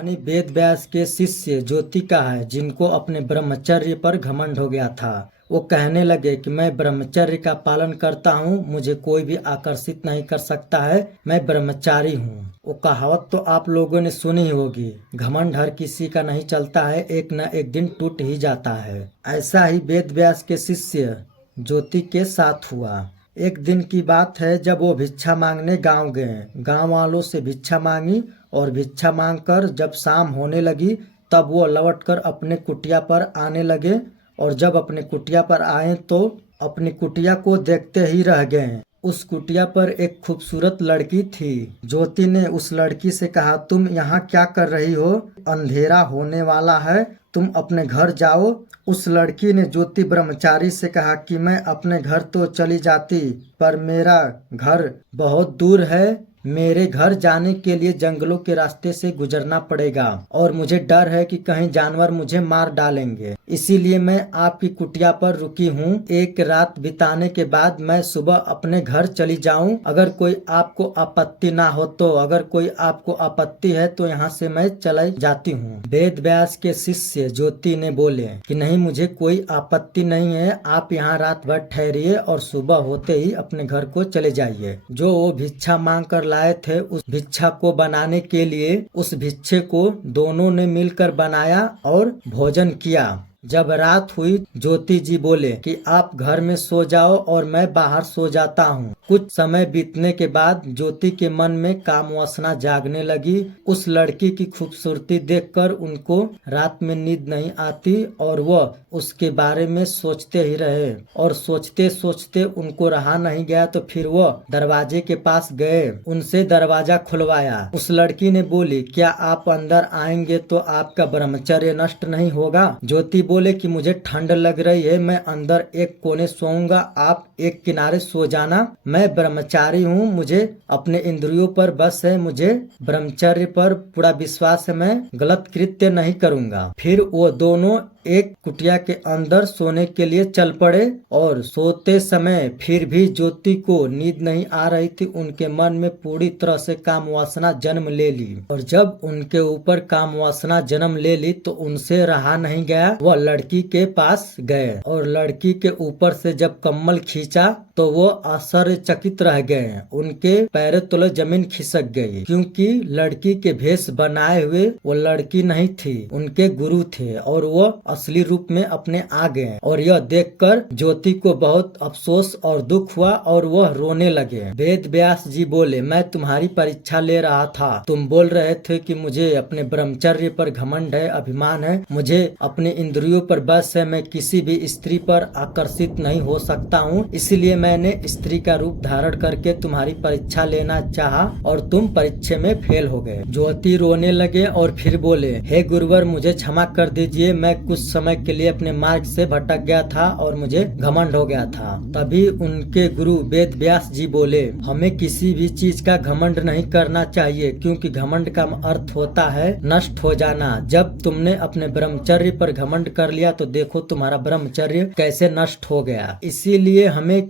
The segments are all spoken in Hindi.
यानी वेद व्यास के शिष्य ज्योति का है, जिनको अपने ब्रह्मचर्य पर घमंड हो गया था। वो कहने लगे कि मैं ब्रह्मचर्य का पालन करता हूँ, मुझे कोई भी आकर्षित नहीं कर सकता है, मैं ब्रह्मचारी हूँ। वो कहावत तो आप लोगों ने सुनी ही होगी, घमंड हर किसी का नहीं चलता है, एक न एक दिन टूट ही जाता है। ऐसा ही वेद व्यास के शिष्य ज्योति के साथ हुआ। एक दिन की बात है, जब वो भिक्षा मांगने गांव गए। गांव वालों से भिक्षा मांगी और भिक्षा मांगकर जब शाम होने लगी तब वो लौटकर अपने कुटिया पर आने लगे। और जब अपने कुटिया पर आए तो अपनी कुटिया को देखते ही रह गए। उस कुटिया पर एक खूबसूरत लड़की थी। ज्योति ने उस लड़की से कहा, तुम यहाँ क्या कर रही हो? अंधेरा होने वाला है, तुम अपने घर जाओ। उस लड़की ने ज्योति ब्रह्मचारी से कहा कि मैं अपने घर तो चली जाती, पर मेरा घर बहुत दूर है। मेरे घर जाने के लिए जंगलों के रास्ते से गुजरना पड़ेगा और मुझे डर है कि कहीं जानवर मुझे मार डालेंगे। इसीलिए मैं आपकी कुटिया पर रुकी हूँ। एक रात बिताने के बाद मैं सुबह अपने घर चली जाऊँ। अगर कोई आपको आपत्ति ना हो तो, अगर कोई आपको आपत्ति है तो यहाँ से मैं चली जाती हूँ। वेद व्यास के शिष्य ज्योति ने बोले कि नहीं, मुझे कोई आपत्ति नहीं है, आप यहाँ रात भर ठहरिए और सुबह होते ही अपने घर को चले जाइए। जो वो भिक्षा मांग कर लाए थे, उस भिक्षा को बनाने के लिए उस भिक्षे को दोनों ने मिलकर बनाया और भोजन किया। जब रात हुई, ज्योति जी बोले कि आप घर में सो जाओ और मैं बाहर सो जाता हूँ। कुछ समय बीतने के बाद ज्योति के मन में काम वासना जागने लगी। उस लड़की की खूबसूरती देखकर उनको रात में नींद नहीं आती और वह उसके बारे में सोचते ही रहे। और सोचते सोचते उनको रहा नहीं गया तो फिर वह दरवाजे के पास गए, उनसे दरवाजा खुलवाया। उस लड़की ने बोली, क्या आप अंदर आएंगे तो आपका ब्रह्मचर्य नष्ट नहीं होगा? ज्योति बोले कि मुझे ठंड लग रही है, मैं अंदर एक कोने सोऊंगा, आप एक किनारे सो जाना। मैं ब्रह्मचारी हूँ, मुझे अपने इंद्रियों पर बस है, मुझे ब्रह्मचर्य पर पूरा विश्वास है, मैं गलत कृत्य नहीं करूँगा। फिर वो दोनों एक कुटिया के अंदर सोने के लिए चल पड़े और सोते समय फिर भी ज्योति को नींद नहीं आ रही थी। उनके मन में पूरी तरह से काम वासना जन्म ले ली और जब उनके ऊपर काम वासना जन्म ले ली तो उनसे रहा नहीं गया। वह लड़की के पास गए और लड़की के ऊपर से जब कम्बल खींचा तो वो आश्चर्यचकित रह गए। उनके पैरों तले जमीन खिसक गई, क्योंकि लड़की के भेष बनाए हुए वो लड़की नहीं थी, उनके गुरु थे और वो असली रूप में अपने आ गए। और यह देखकर ज्योति को बहुत अफसोस और दुख हुआ और वह रोने लगे। वेद व्यास जी बोले, मैं तुम्हारी परीक्षा ले रहा था, तुम बोल रहे थे कि मुझे अपने ब्रह्मचर्य पर घमंड है, अभिमान है, मुझे अपने इंद्रियों पर बस है, मैं किसी भी स्त्री पर आकर्षित नहीं हो सकता हूँ, इसलिए मैंने स्त्री का रूप धारण करके तुम्हारी परीक्षा लेना चाहा और तुम परीक्षा में फेल हो गए। ज्योति रोने लगे और फिर बोले, हे गुरुवर, मुझे क्षमा कर दीजिए, मैं कुछ समय के लिए अपने मार्ग से भटक गया था और मुझे घमंड हो गया था। तभी उनके गुरु वेद व्यास जी बोले, हमें किसी भी चीज का घमंड नहीं करना चाहिए, क्योंकि घमंड का अर्थ होता है नष्ट हो जाना। जब तुमने अपने ब्रह्मचर्य पर घमंड कर लिया तो देखो तुम्हारा ब्रह्मचर्य कैसे नष्ट हो गया। इसीलिए हमें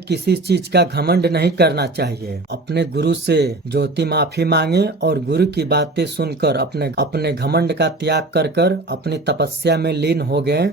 किसी चीज का घमंड नहीं करना चाहिए। अपने गुरु से ज्योति माफी मांगे और गुरु की बातें सुनकर अपने घमंड का त्याग कर अपनी तपस्या में लीन हो गए।